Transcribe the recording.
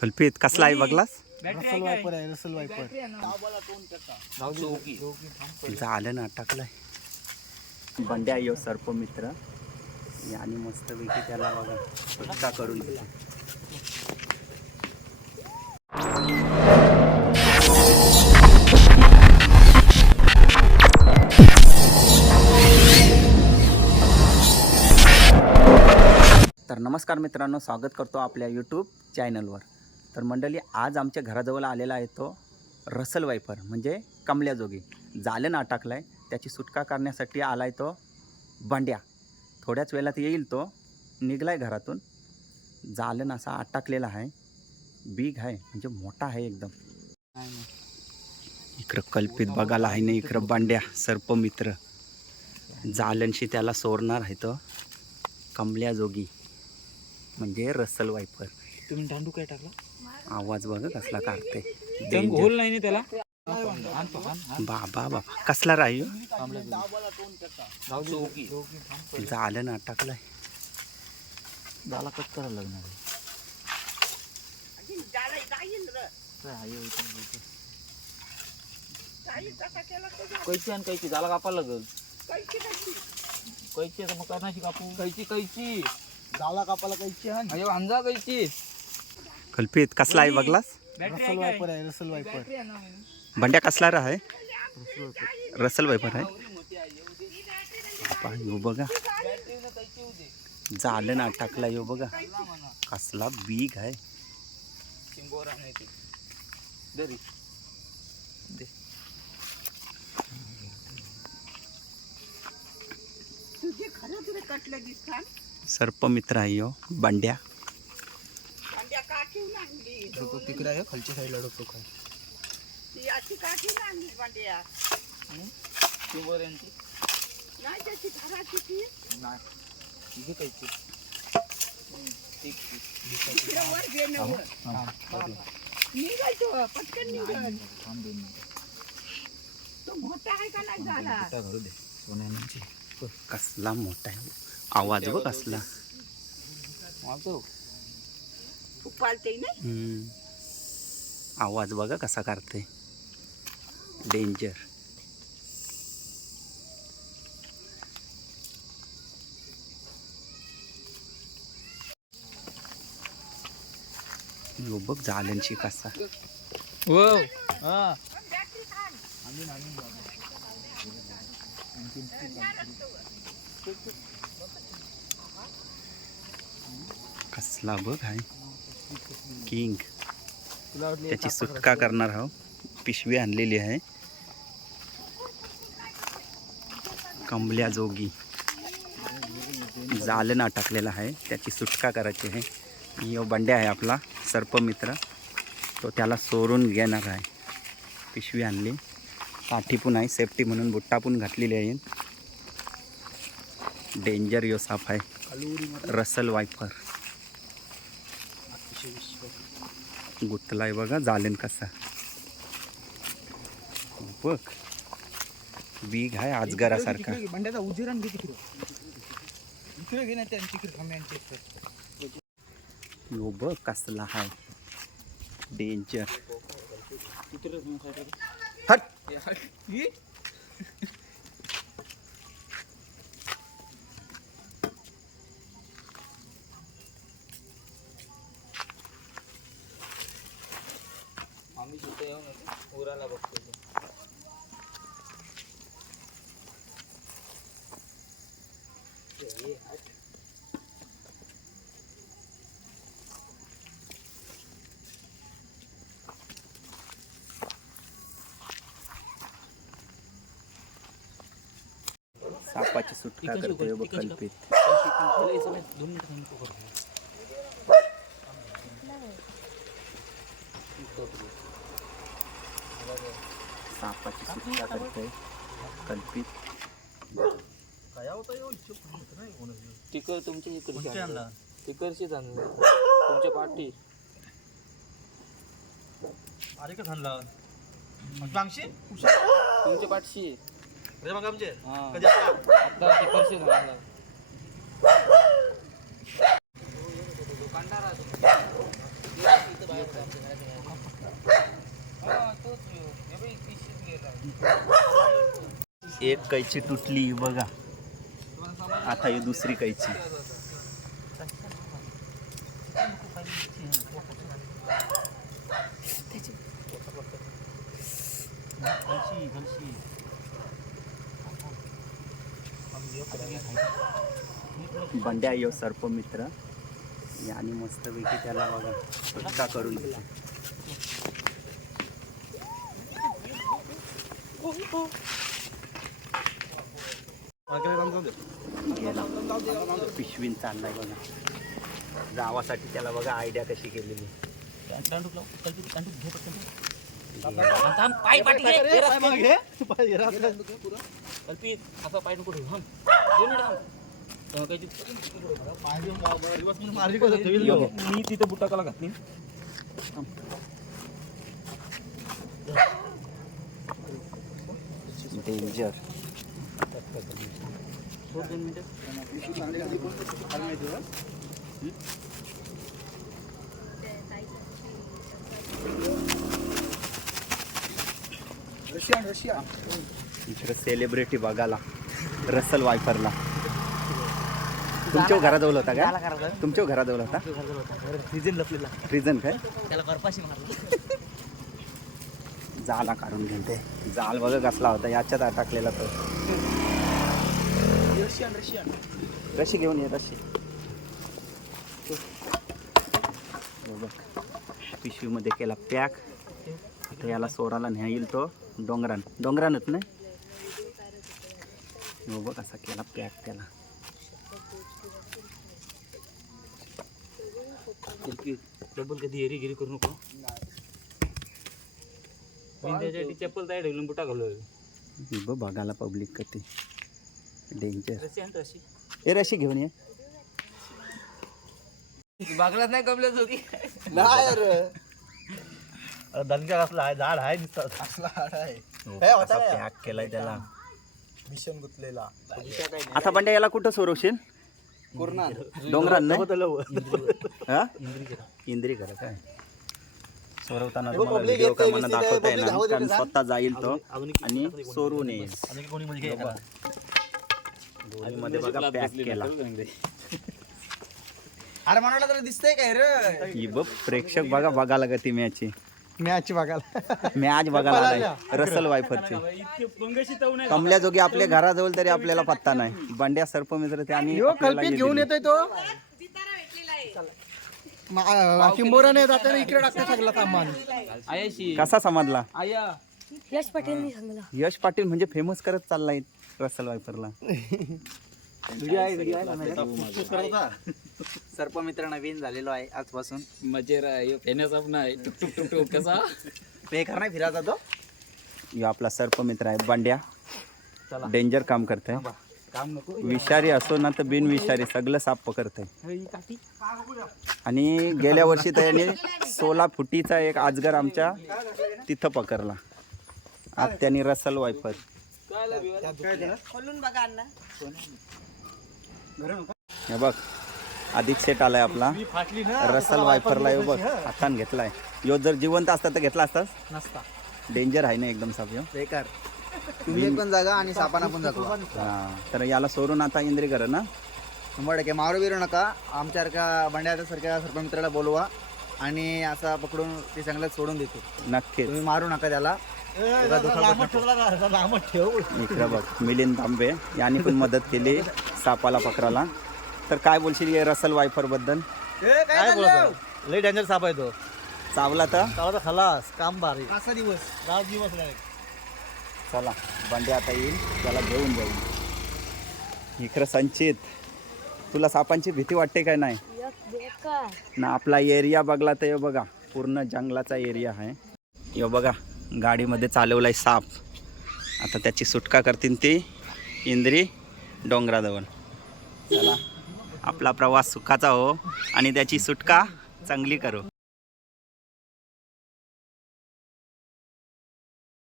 कल्पित कसला आहे बघलास? रसल वायपर आहे रसल वायपर झालं ना टाकलंय. बंड्या यो सर्प मित्र. आणि मस्तपैकी त्याला बघा सुटका करून दिला. तर नमस्कार मित्रांनो स्वागत करतो आपल्या यूट्यूब चॅनलवर तर मंडळी आज आमच्या घराजवळ आलेला आहे तो रसल वायपर म्हणजे कमल्याजोगी जालन अटकला आहे त्याची सुटका करण्यासाठी आला आहे तो बांड्या. थोड्याच वेळात येईल तो. निघला आहे घरातून. जालन असा अटकलेला आहे. बिग आहे. म्हणजे मोठा आहे एकदम. इकडं कल्पित बघायला आहे ना इकडं बांड्या सर्पमित्र. जालनशी त्याला सोडणार आहे तो कमल्याजोगी म्हणजे रसल वायपर तुम्ही दांडू काय टाकला? आवाज बघा कसला काढते. जंग होल नाही ना त्याला? बाबा बाबा. कसला राहील चौकी. झालं ना टाकलंय. झाला कट करायला लागणार कैची आणि कैची झाला कापा लागल. कैची मग कापू. कैची कैची. झाला कापाला कैची अयो अंजा कैची. कल्पित कसला आहे बघलास रसल वायपर आहे रसल वायपर बंड्या कसला आहे. रसल वायपर आहे यो बघा. झालं ना टाकला यो बघा. कसला बीग आहे. चिंबोरा नाही ते. दरी दे. तुझे खरंच रे कटलं दिसतात सर्पमित्र आहे यो. बंड्या ठेवून आणली तो तिकडे आहे खालच्या साईडला डोकतो खाली. ती अशी का ठेवून आणली भांड्या चिंबोऱ्यांची नाही त्याची घराची ती. नाही. इथे कैची तिकडे वर घे ना वर. निघायचो पटकन निघाल. तो मोठा आहे का नाही झाला? घालू दे. सोन्याची कसला मोठा आहे. आवाज बघ कसला. मारतो तू पालते ना? हम्म. आवाज बघा कसा काढते डेंजर यो बघ जालनशी कसा. हो हा. कसला बघ आहे किंग. त्याची सुटका करणार आहो पिशवी आणलेली आहे. कमल्या जोगी. जालन अटकलेला आहे. त्याची सुटका करायची आहे. यो बंड्या आहे आपला सर्पमित्र तो त्याला सोडून घेणार आहे. पिशवी आणली. काठी पण आहे सेफ्टी म्हणून बुट्टा पण घातलेली आहे. डेंजर यो साप आहे. रसल वायपर गुतलाय बघा जालेन कसा. बघ. बीग आहे आजगरासारखा. घे ना त्यांची यो बघ कसला हाय. डेंजर हट. आम्ही तिथे येऊन उराला बघतो. सापाची सुटका करतोय बघ कल्पित दोन मिनिटं थांब, तू कर. सापाची सुटका करतोय कल्पित. तिकड तुमच्या इकडची आणलं. आणला? तिकडचीच आणलं. तुमच्या पाठी. अरे का मागशी? तुमच्या पाठशी. रे मग आमचे? हा. कधी आता? आणलं. तुम्ही. एक कैची तुटली बघा. आता ही दुसरी कैची. बंड्या यो सर्प मित्र. आणि मस्तपैकी त्याला बघा सुटका करून देतो पिशवीन चाललाय बघा. जावासाठी त्याला बघा आयडिया कशी केलेली. मी तिथे बुटाकाला घातली. डेंजर. रशियन रशियन इकडे सेलिब्रिटी बघायला. रसल वायफरला तुमच्या घराजवळ होता का? तुमच्या घराजवळ होता? रिजन लपलेला रिझन काय? त्याला जाला काढून घेते. जाल बघा कसला होता याच्यात अटकलेला तो. Russian Russian. कशी घेऊन ये रशी. पिशवीमध्ये केला पॅक. आता याला सोराला न्यायला तो. डोंगरान. डोंगरानच नाही. हो बघ असा केला पॅक त्याला. डबल कधी एरी गिरी करू नको. त्याच्यासाठी चप्पल तयार ठेवून बुटा घालू ही बघ बघायला पब्लिक कधी डेंजर ए रशी घेऊन ये बागलाच नाही कमल्या जोगी दणक्या कसला आहे झाड आहे दिसतात असला हाड आहे केलाय त्याला मिशन गुतलेला आता पण याला कुठं सोरवशील पूर्ण डोंगरान नाही हा इंद्री काय सोरवताना तुम्हाला व्हिडिओ का मला दाखवता येणार. कारण स्वतः जाईल तो. आणि सोरून येईल आणि हे बघ. पॅक केला. अरे म्हणाला तर दिसतंय काय रे? ही बघ प्रेक्षक बघा बघायला का ती मॅच. मॅच बघायला. मॅच बघायला आलाय. रसल वायफरची. कमल्या जोगी आपल्या घराजवळ तरी आपल्याला पत्ता नाही. बंड्या सर्पमित्र त्याने आपल्याला हे घेऊन. येतोय तो. आहे किंबोराने जाताना इकडे टाकते सगळं सामान. कसा समजला? यश सांगला. यश पाटील म्हणजे फेमस करत चाललाय रसल वायफरला. सर्पमित्र नवीन झालेलो आहे आजपासून. मजेर आहे फेण्याचा पण आहे. टुक टुक टुक टुक कसा? बेकार नाही फिरायचा तो. यो आपला सर्पमित्र आहे बंड्या. डेंजर काम करतोय. विषारी असो ना तर बिनविषारी सगळं साप पकडतंय. आणि गेल्या वर्षी त्याने सोळा फुटीचा एक आजगर आमच्या तिथं पकडला. आज त्यांनी रसल वायफर. खोलून बघा अण्णा. हे बघ अधिक सेट आलाय आपला. रसल वायफरला बघ हातान घेतलाय. यो जर जिवंत असता तर घेतला असतास? नसता. डेंजर आहे ना एकदम साप यो? बेकार. तुम्ही पण जागा आणि सापाना पण जागा. हा तर याला सोडून आता इंद्री कर ना. शंभर टक्के. मारू बिरू नका आमच्यासारख्या बंड्याच्या सारख्या सर्पमित्राला बोलवा आणि असा पकडून ते चांगलं सोडून देतो. नक्कीच. तुम्ही मारू नका त्याला. त्याला दुखापत नको. इकडे बघ मिलिंद तांबे यांनी पण मदत केली सापाला पकडायला. तर काय बोलशील या रसल वायफरबद्दल? काय बोलतो? लय डेंजर साप आहे तो. चावला तर? चावला तर खलास काम भारी. असा दिवस. दिवस नाही चला बंडे आता येईल त्याला घेऊन जाईल इकडं संचित तुला सापांची भीती वाटते काय नाही? ना आपला एरिया बघला तर हे बघा पूर्ण जंगलाचा एरिया आहे. यो बघा गाडीमध्ये चालवलाय साप. आता त्याची सुटका करतील ती इंद्री डोंगराजवळ चला आपला प्रवास सुखाचा हो आणि त्याची सुटका चांगली करू.